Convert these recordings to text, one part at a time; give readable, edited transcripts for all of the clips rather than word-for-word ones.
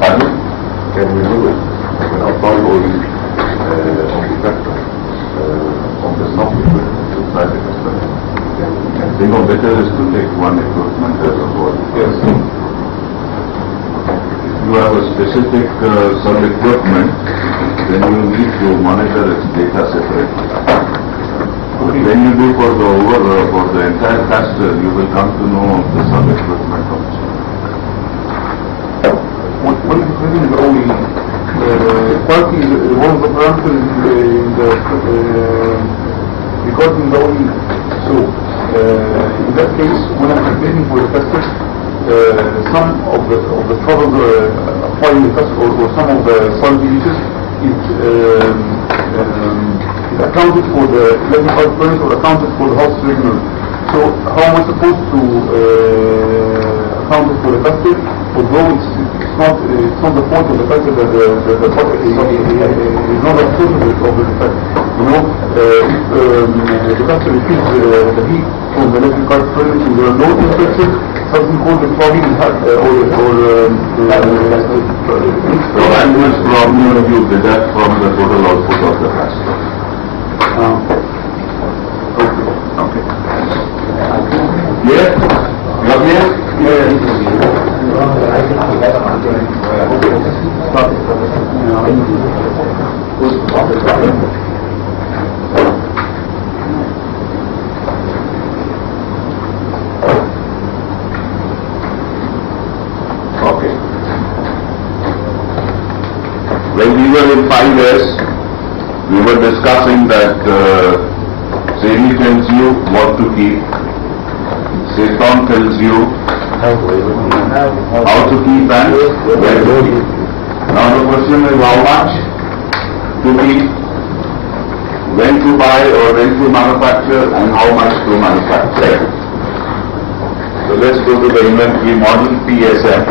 Pardon? Can we do it? We can apply all the defective on the stock equipment inside the customer. And think of better is to take one equipment as a whole. Yes. If you have a specific some equipment, then you need to monitor its data separately. When you do for the entire cluster, you will come to know the sub equipment also. What is including the only quality is one of the parameters in the regarding the only. So in that case, when I'm calculating for the cluster, some of the troubles applying the cluster or some of the quality issues is accounted for the electrical furnace or accounted for the house regular. So how am I supposed to account for the cluster? Although it's not the fault of the cluster that the product is not a fault of the defect. You know, if the cluster receives the heat from the electrical furnace and there are no temperature, something called the clogging So how much problem you deduct from the total output of the cluster? Okay. Yeah? You are here? Okay. When we were in 5 years, we were discussing that Seri tells you what to keep, Shutdown tells you how to keep and where to keep. Now the question is how much to keep, when to buy or when to manufacture and how much to manufacture. So let's go to the inventory model PSM.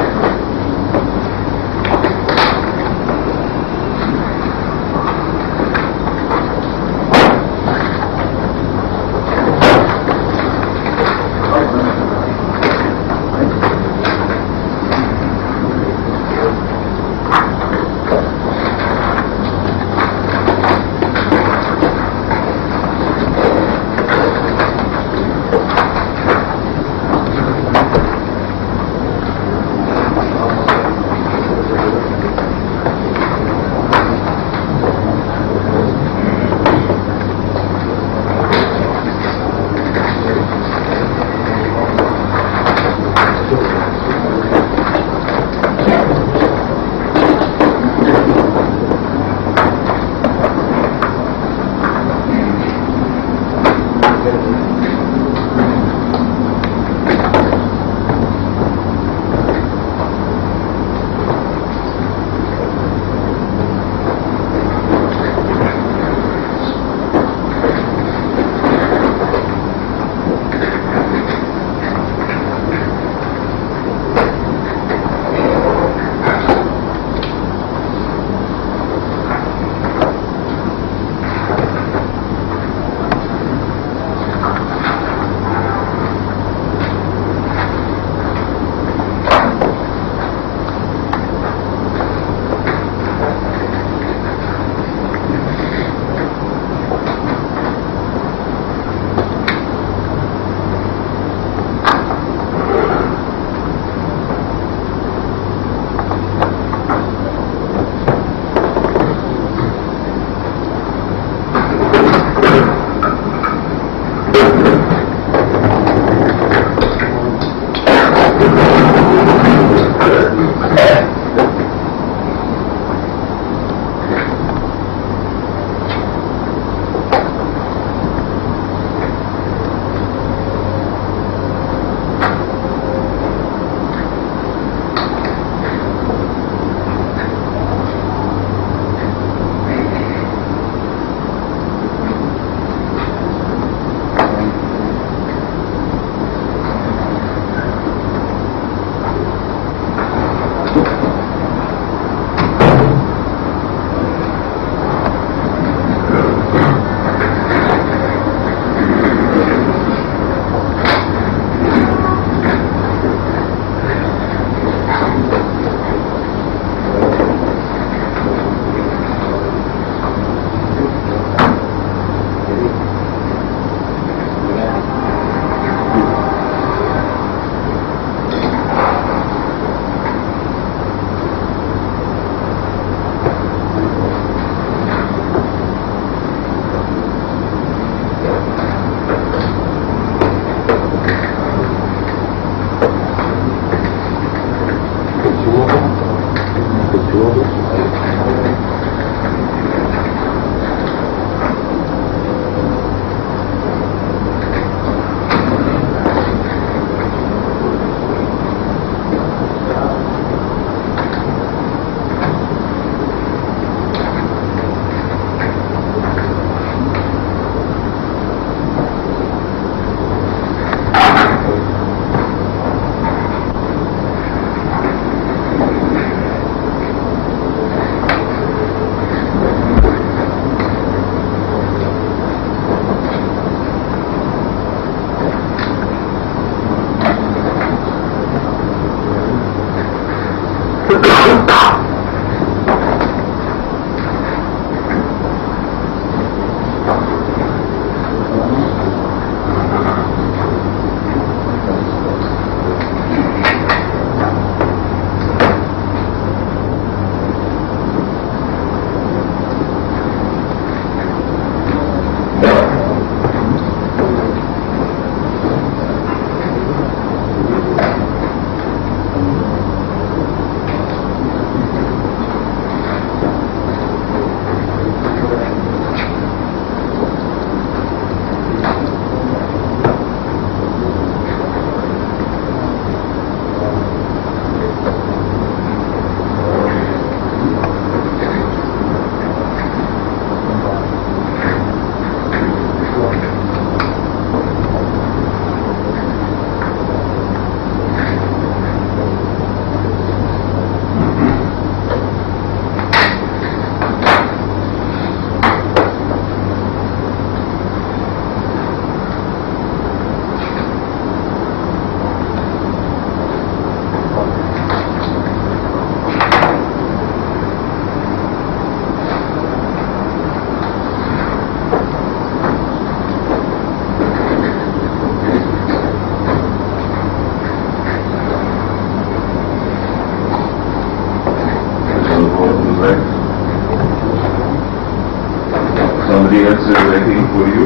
Somebody else is writing for you?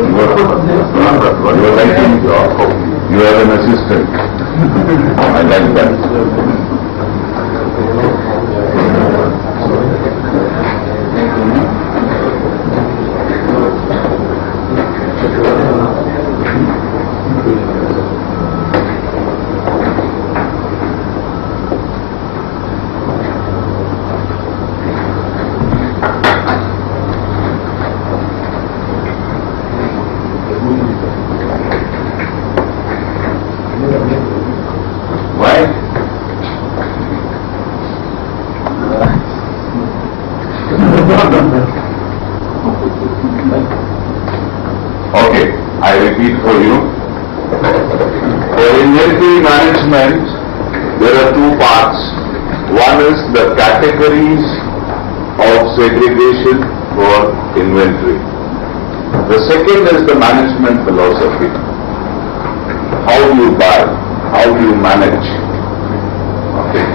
You are writing, you are an assistant. I like that. Okay, I repeat for you. For inventory management, there are two parts. One is the categories of segregation for inventory. The second is the management philosophy. How do you buy? How do you manage? Okay.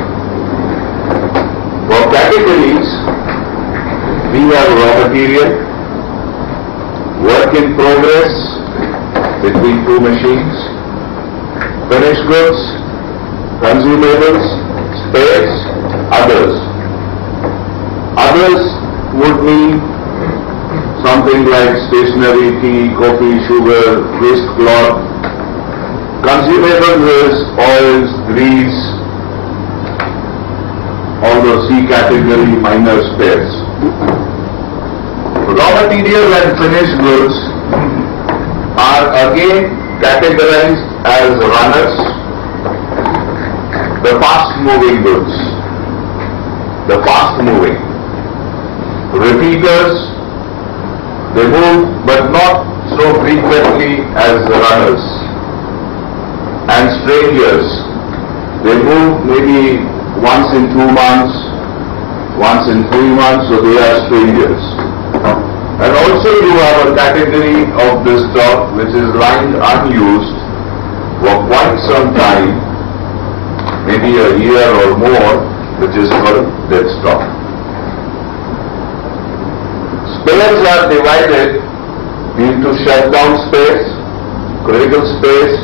For categories, we have raw material, work in progress between two machines, finished goods, consumables, spares, others. Others would mean something like stationery, tea, coffee, sugar, waste cloth. Consumables is oils, grease, all those C category minor spares. Raw material and finished goods are again categorized as runners, the fast moving goods, the fast moving. Repeaters, they move but not so frequently as the runners. And strangers, they move maybe once in 2 months, once in 3 months, so they are strangers. And also you have a category of this stock which is lying unused for quite some time, maybe a year or more, which is called dead stock. Spares are divided into shutdown spares, critical spares,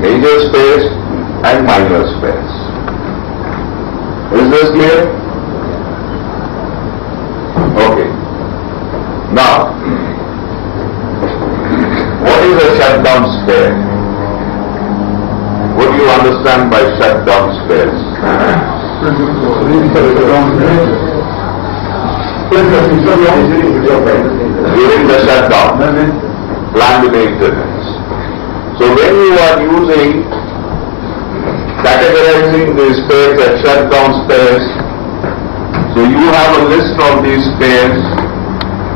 major spares and minor spares. Is this clear? Okay. Now, what is a shutdown spare? What do you understand by shutdown spares? During the shutdown, planned maintenance. So when you are categorizing these spares as shutdown spares, so you have a list of these spares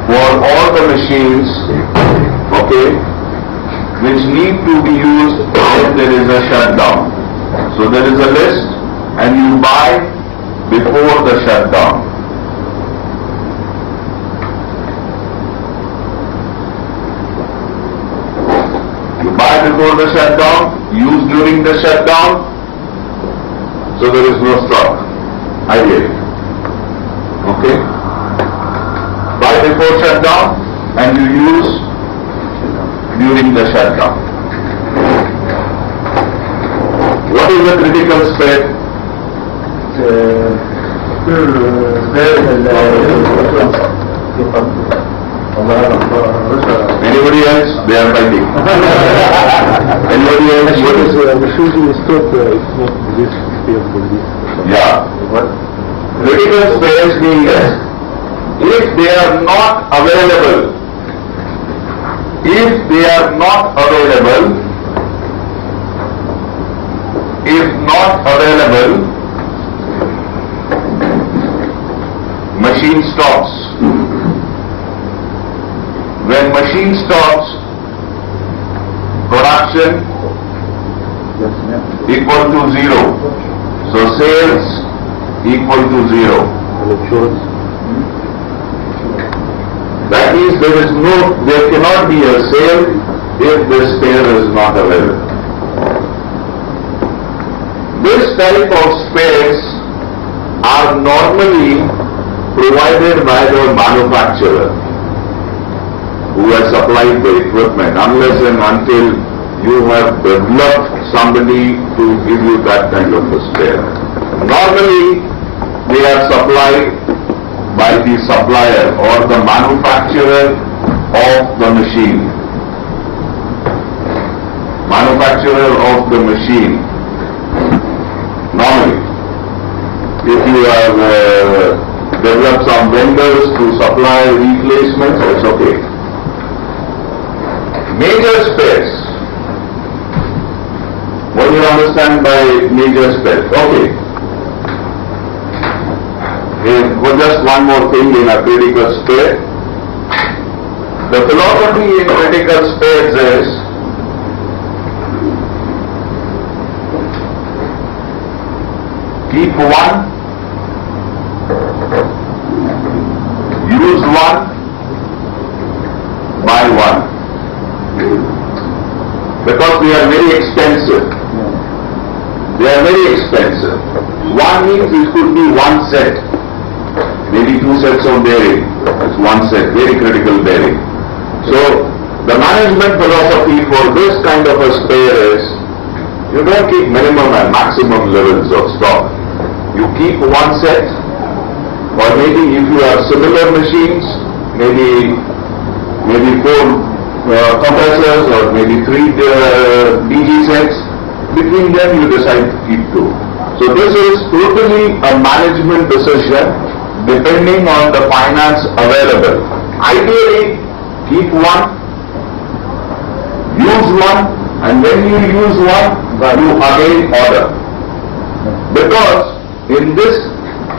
for all the machines, okay, which need to be used when there is a shutdown. So there is a list and you buy before the shutdown. You buy before the shutdown, use during the shutdown, so there is no stock, ideally. Okay? Buy before shutdown and you use during the shutdown. What is the critical spare? Anybody else? They are fighting. Anybody else? What is usually stop if not this spare for this. Yeah. Critical spares means if they are not available, machine stops. When machine stops, production equal to zero. So sales equal to zero. That means there cannot be a sale if the spare is not available. This type of spares are normally provided by the manufacturer who has supplied the equipment, unless and until you have developed somebody to give you that kind of a spare. Normally, they are supplied by the supplier or the manufacturer of the machine. Manufacturer of the machine. Normally, if you have developed some vendors to supply replacements, it's okay. Major spares. What do you understand by major spares? Okay. Just one more thing in a critical spare. The philosophy in critical spares is keep one, use one, buy one. Because they are very expensive. They are very expensive. One means it could be one set. Maybe two sets of bearing. It's one set, very critical bearing. So, the management philosophy for this kind of a spare is, you don't keep minimum and maximum levels of stock. You keep one set, or maybe if you have similar machines, maybe four compressors or maybe three DG sets, between them you decide to keep two. So this is totally a management decision depending on the finance available. Ideally, keep one, use one, and when you use one, you again order. Because in this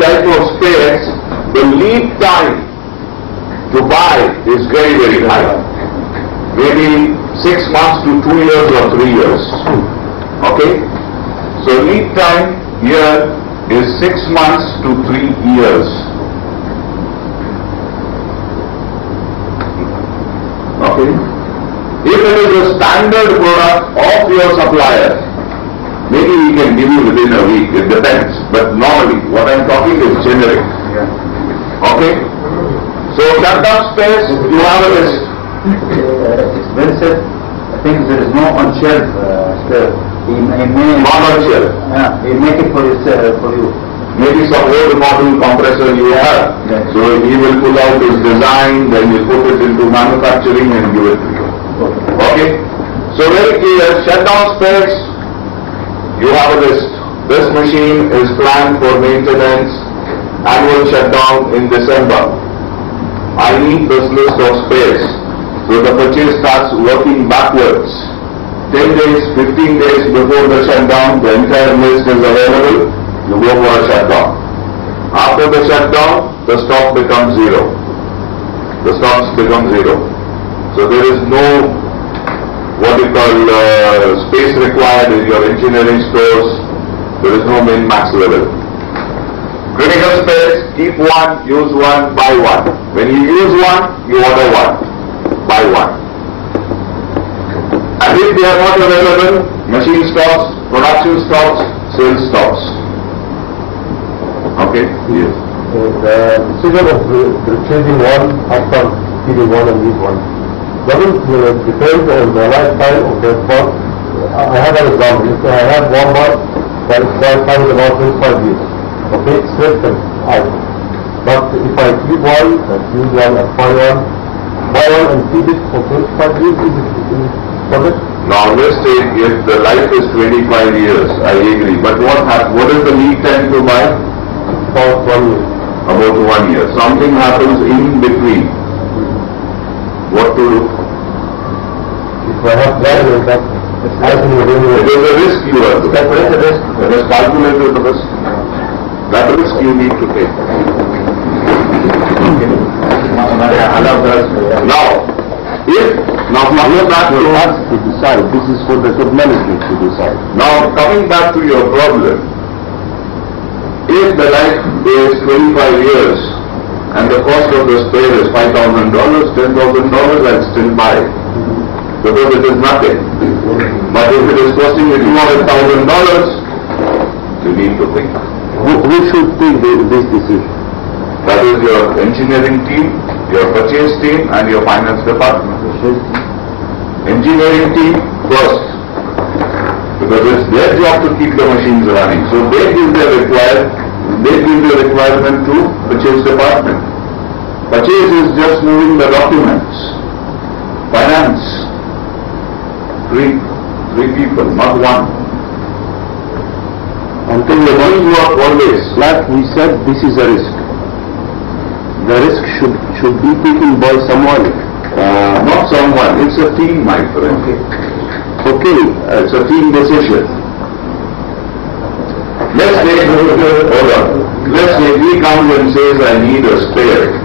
type of spares, the lead time to buy is very, very high. Maybe 6 months to 2 years or 3 years. Okay? So lead time here is 6 months to 3 years. Okay? If it is a standard product of your supplier, maybe we can give you within a week, it depends. But normally, what I am talking is generic. Okay? So shutdown spares, you have a list. Expensive. I think there is no on-shelf spare. Not on shelf. Yeah, he make it for you. Maybe some old model compressor you have. Yes. So he will pull out his design, then you put it into manufacturing and give it to you. Okay? So very clear, shutdown spares, you have a list. This machine is planned for maintenance, annual shutdown in December. I need this list of spares. So the purchase starts working backwards. 10 days, 15 days before the shutdown, the entire list is available. You go for a shutdown. After the shutdown, the stock becomes zero. The stocks become zero. So there is no what you call space required in your engineering stores There is no min-max level. Critical spares, keep one, use one, buy one. When you use one, you order one, buy one. And if they are not available, machine stops, production stops, sales stops. Okay? Yes. The decision of purchasing one after keeping one and use one doesn't depend on the lifetime of the part. I have an example. If I have one part that is lifetime is about 25 years. Okay, it's certain item. But if I keep one and use one and buy one and keep it for 25 years, is it correct? Now let's take if the life is 25 years, I agree. But what is the lead time to buy? About 1 year. About 1 year. Something happens in between. What to do? If I have that, It is a risk you have to take. What is the risk? It is calculated the risk. That risk you need to take. Now coming back to us to decide. This is for the top management to decide. Now coming back to your problem, if the life is 25 years and the cost of the spare is $5,000, $10,000, I'll still buy it because it is nothing. But if it is costing you $200,000, you need to think. Who should take this decision? That is your engineering team, your purchase team, and your finance department. Engineering team first, because it's their job to keep the machines running. So they give the requirement to purchase department. Purchase is just moving the documents. Finance, three people, not one. Until The money work always. like we said, this is a risk. The risk should be taken by someone. Not someone, it's a team, my friend. Okay. It's a team decision. Let's say, hold on. Let's say he comes and says, I need a spare,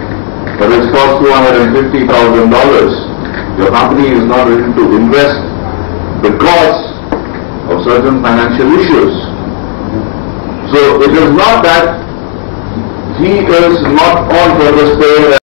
but it's cost $250,000. Your company is not ready to invest because of certain financial issues. So it is not that he is not on for the spare